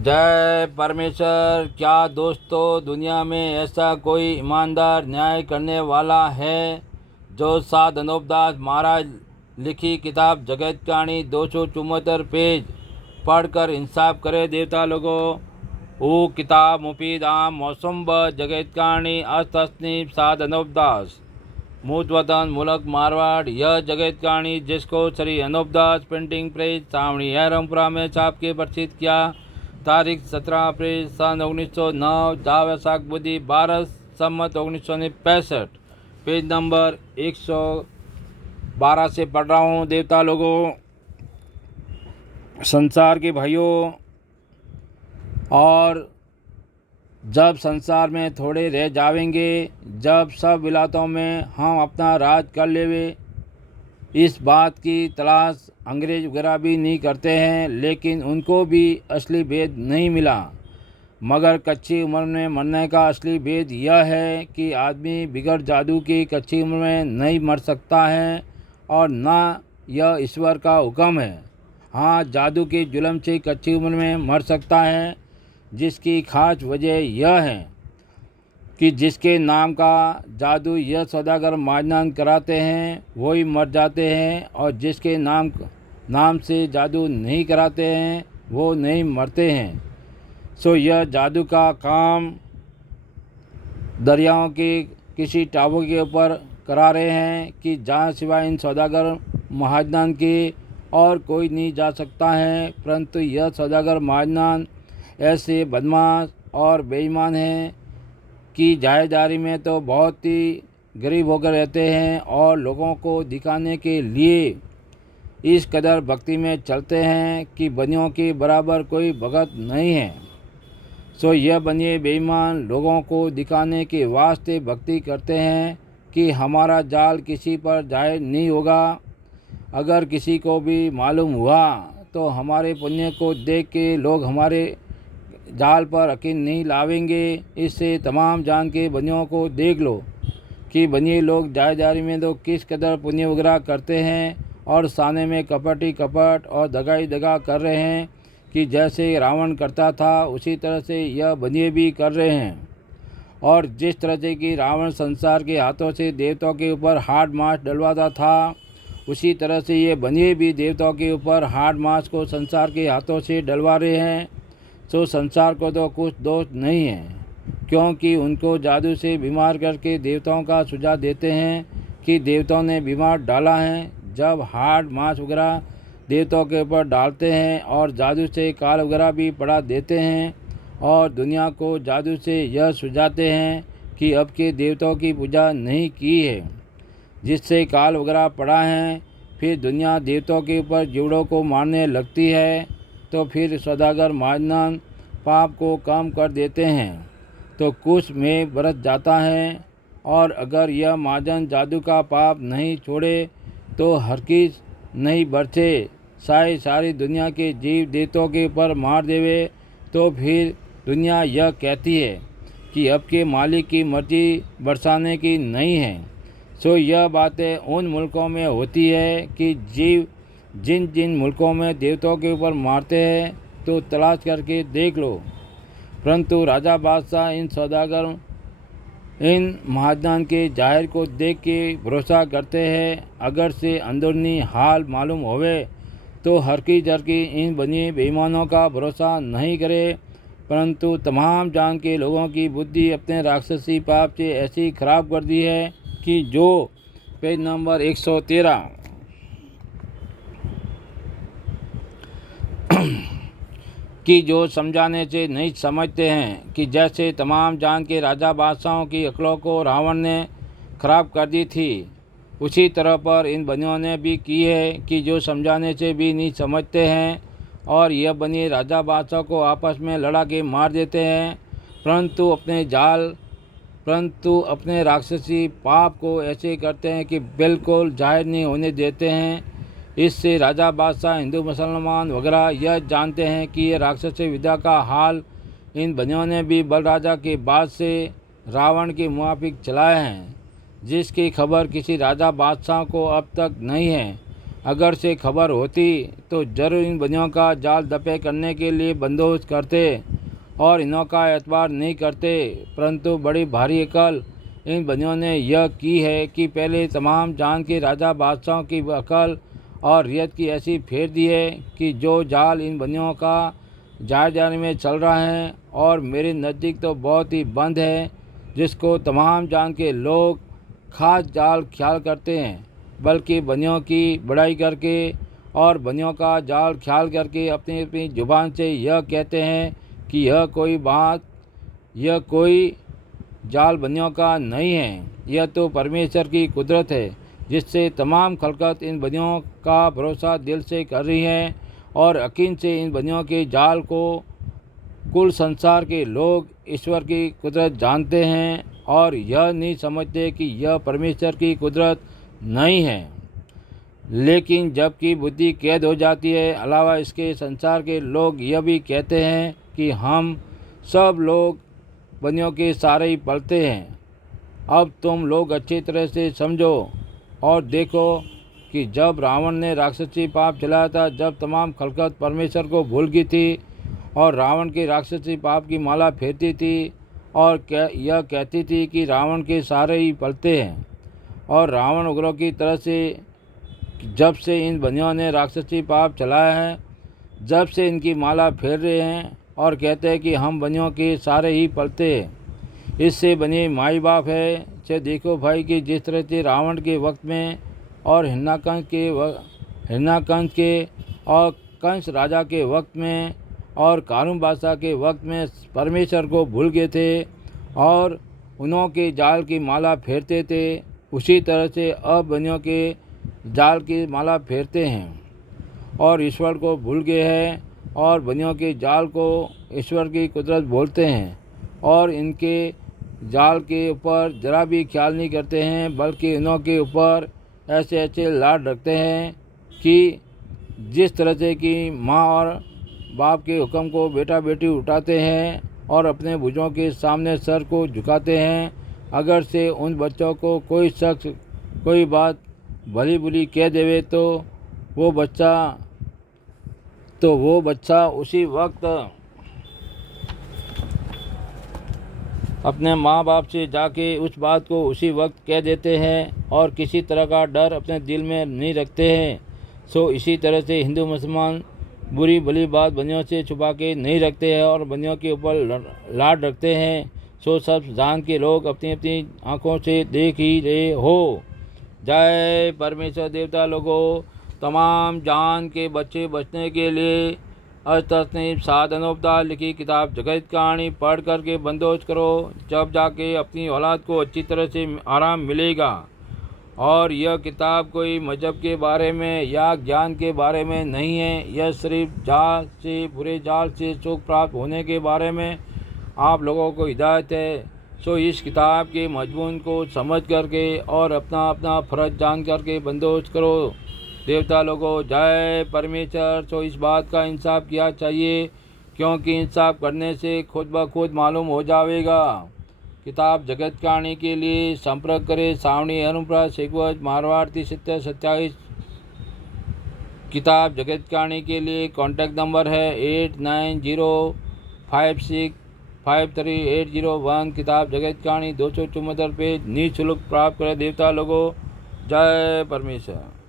जय परमेश्वर। क्या दोस्तों, दुनिया में ऐसा कोई ईमानदार न्याय करने वाला है जो साध अनूपदास महाराज लिखी किताब जगत कहानी 274 पेज पढ़कर इंसाफ करे। देवता लोगों, वो किताब मुफीद आम मौसम ब जगत कहानी अस्तनीब साध अनूपदास मूत वतन मुल्क मारवाड़। यह जगत कहानी जिसको श्री अनूपदास प्रिंटिंग प्रेस सावणी हैरमपुरा में छाप के प्रसिद्ध किया। तारीख 17 अप्रैल सन 1909, जावैसाख बुद्धि 12 सम्मत 1965। पेज नंबर 112 से पढ़ रहा हूँ। देवता लोगों, संसार के भाइयों, और जब संसार में थोड़े रह जावेंगे, जब सब विलायतों में हम अपना राज कर लेवे, इस बात की तलाश अंग्रेज वगैरह भी नहीं करते हैं, लेकिन उनको भी असली भेद नहीं मिला। मगर कच्ची उम्र में मरने का असली भेद यह है कि आदमी बिगड़ जादू की कच्ची उम्र में नहीं मर सकता है, और न यह ईश्वर का हुक्म है। हाँ, जादू के जुल्म से कच्ची उम्र में मर सकता है, जिसकी खास वजह यह है कि जिसके नाम का जादू यह सौदागर माजनान कराते हैं वही मर जाते हैं, और जिसके नाम से जादू नहीं कराते हैं वो नहीं मरते हैं। सो यह जादू का काम दरियाओं के किसी टापू के ऊपर करा रहे हैं कि जहाँ सिवाय इन सौदागर महाजनान के और कोई नहीं जा सकता है। परंतु यह सौदागर महाजनान ऐसे बदमाश और बेईमान हैं कि जायदारी में तो बहुत ही गरीब होकर रहते हैं, और लोगों को दिखाने के लिए इस कदर भक्ति में चलते हैं कि बनियों के बराबर कोई भगत नहीं है। सो यह बनिए बेईमान लोगों को दिखाने के वास्ते भक्ति करते हैं कि हमारा जाल किसी पर जाहिर नहीं होगा। अगर किसी को भी मालूम हुआ तो हमारे पुण्य को देख के लोग हमारे जाल पर यकीन नहीं लावेंगे। इससे तमाम जान के बनियों को देख लो कि बनिए लोग जायदारी में तो किस कदर पुण्य वगैरह करते हैं, और साने में कपट ही कपट और दगाई दगा कर रहे हैं कि जैसे रावण करता था उसी तरह से यह बनिए भी कर रहे हैं। और जिस तरह से कि रावण संसार के हाथों से देवताओं के ऊपर हार्ड मार्च डलवाता था, उसी तरह से ये बनिए भी देवताओं के ऊपर हार्ड मार्च को संसार के हाथों से डलवा रहे हैं। तो संसार को तो कुछ दोष नहीं है, क्योंकि उनको जादू से बीमार करके देवताओं का सुझाव देते हैं कि देवताओं ने बीमार डाला है। जब हार्ड मांस वगैरह देवताओं के ऊपर डालते हैं और जादू से काल वगैरह भी पढ़ा देते हैं, और दुनिया को जादू से यह सुझाते हैं कि अब के देवताओं की पूजा नहीं की है, जिससे काल वगैरह पड़ा है। फिर दुनिया देवताओं के ऊपर जीवड़ों को मारने लगती है, तो फिर सौदागर महाजनान पाप को कम कर देते हैं तो कुछ में बरस जाता है। और अगर यह महाजन जादू का पाप नहीं छोड़े तो हरगिज़ नहीं बरसे, सारी दुनिया के जीव देवताओं के ऊपर मार देवे, तो फिर दुनिया यह कहती है कि अब के मालिक की मर्जी बरसाने की नहीं है। सो यह बातें उन मुल्कों में होती है कि जीव जिन जिन मुल्कों में देवताओं के ऊपर मारते हैं तो तलाश करके देख लो। परंतु राजा बादशाह इन सौदागर इन महाजनान के जाहिर को देख के भरोसा करते हैं। अगर से अंदरूनी हाल मालूम होवे तो हरकी जरकी इन बनिए बेईमानों का भरोसा नहीं करे। परंतु तमाम जान के लोगों की बुद्धि अपने राक्षसी पाप से ऐसी खराब कर दी है कि जो पेज नंबर 113 कि जो समझाने से नहीं समझते हैं कि जैसे तमाम जान के राजा बादशाहों की अक्लों को रावण ने खराब कर दी थी, उसी तरह पर इन बनियों ने भी की है कि जो समझाने से भी नहीं समझते हैं, और यह बनिए राजा बादशाह को आपस में लड़ा के मार देते हैं। परंतु अपने राक्षसी पाप को ऐसे करते हैं कि बिल्कुल जाहिर नहीं होने देते हैं। इससे राजा बादशाह हिंदू मुसलमान वगैरह यह जानते हैं कि ये राक्षसी विद्या का हाल इन बनियों ने भी बलराजा के बाद से रावण के मुआफिक चलाए हैं, जिसकी खबर किसी राजा बादशाह को अब तक नहीं है। अगर से खबर होती तो जरूर इन बनियों का जाल दफे करने के लिए बंदोबस्त करते और इन्हों का एतबार नहीं करते, परंतु बड़ी भारी अकल इन बनियों ने यह की है कि पहले तमाम जान के राजा बादशाहों की अकल और रियत की ऐसी फेर दी है कि जो जाल इन बनियों का जाने में चल रहा है और मेरे नज़दीक तो बहुत ही बंद है, जिसको तमाम जान के लोग खास जाल ख्याल करते हैं, बल्कि बनियों की बड़ाई करके और बनियों का जाल ख्याल करके अपनी अपनी ज़ुबान से यह कहते हैं कि यह कोई जाल बनियों का नहीं है, यह तो परमेश्वर की कुदरत है जिससे तमाम खलकत इन बनियों का भरोसा दिल से कर रही है और यकीन से इन बनियों के जाल को कुल संसार के लोग ईश्वर की कुदरत जानते हैं और यह नहीं समझते कि यह परमेश्वर की कुदरत नहीं है। लेकिन जबकि बुद्धि कैद हो जाती है, अलावा इसके संसार के लोग यह भी कहते हैं कि हम सब लोग बनियों के सारे ही पलते हैं। अब तुम लोग अच्छी तरह से समझो और देखो कि जब रावण ने राक्षसी पाप चलाया था, जब तमाम खलकत परमेश्वर को भूल गई थी और रावण के राक्षसी पाप की माला फेरती थी और यह कहती थी कि रावण के सारे ही पलते हैं, और रावण उग्रों की तरह से जब से इन बनियों ने राक्षसी पाप चलाया है, जब से इनकी माला फेर रहे हैं और कहते हैं कि हम बनियों के सारे ही पलते हैं, इससे बनी माई बाप है। से देखो भाई कि जिस तरह से रावण के वक्त में और हिरण्याकंश के और कंस राजा के वक्त में और कारून बादशाह के वक्त में परमेश्वर को भूल गए थे और उन्हों के जाल की माला फेरते थे, उसी तरह से अब बनियों के जाल की माला फेरते हैं और ईश्वर को भूल गए हैं और बनियों के जाल को ईश्वर की कुदरत बोलते हैं और इनके जाल के ऊपर जरा भी ख्याल नहीं करते हैं, बल्कि इन्हों के ऊपर ऐसे ऐसे लाड रखते हैं कि जिस तरह से कि माँ और बाप के हुक्म को बेटा बेटी उठाते हैं और अपने भुजों के सामने सर को झुकाते हैं। अगर से उन बच्चों को कोई शख्स कोई बात भली बुरी कह देवे तो वो बच्चा उसी वक्त अपने माँ बाप से जाके उस बात को उसी वक्त कह देते हैं और किसी तरह का डर अपने दिल में नहीं रखते हैं। सो इसी तरह से हिंदू मुसलमान बुरी भली बात बनियों से छुपा के नहीं रखते हैं और बनियों के ऊपर लाड रखते हैं। सो सब जान के लोग अपनी अपनी आँखों से देख ही रहे हो। जय परमेश्वर देवता लोगों, तमाम जान के बच्चे बचने के लिए अतस्नीब साधनोपदार लिखी किताब जगत कहानी पढ़ करके बंदोबस्त करो, जब जाके अपनी औलाद को अच्छी तरह से आराम मिलेगा। और यह किताब कोई मजहब के बारे में या ज्ञान के बारे में नहीं है, यह सिर्फ जाल से बुरे जाल से सुख प्राप्त होने के बारे में आप लोगों को हिदायत है। सो इस किताब के मजमून को समझ करके और अपना अपना फ़र्ज जान करके बंदोबस्त करो। देवता लोगों, जय परमेश्वर। सो इस बात का इंसाफ किया चाहिए, क्योंकि इंसाफ करने से खुद ब खुद मालूम हो जाएगा। किताब जगत कहानी के लिए संपर्क करें सावनी अनुप्रा शेखवज मारवाड़ 3027। किताब जगत कहानी के लिए कॉन्टैक्ट नंबर है 8905653801। किताब जगत कहानी 274 पेज निःशुल्क प्राप्त करें। देवता लोगों, जय परमेश्वर।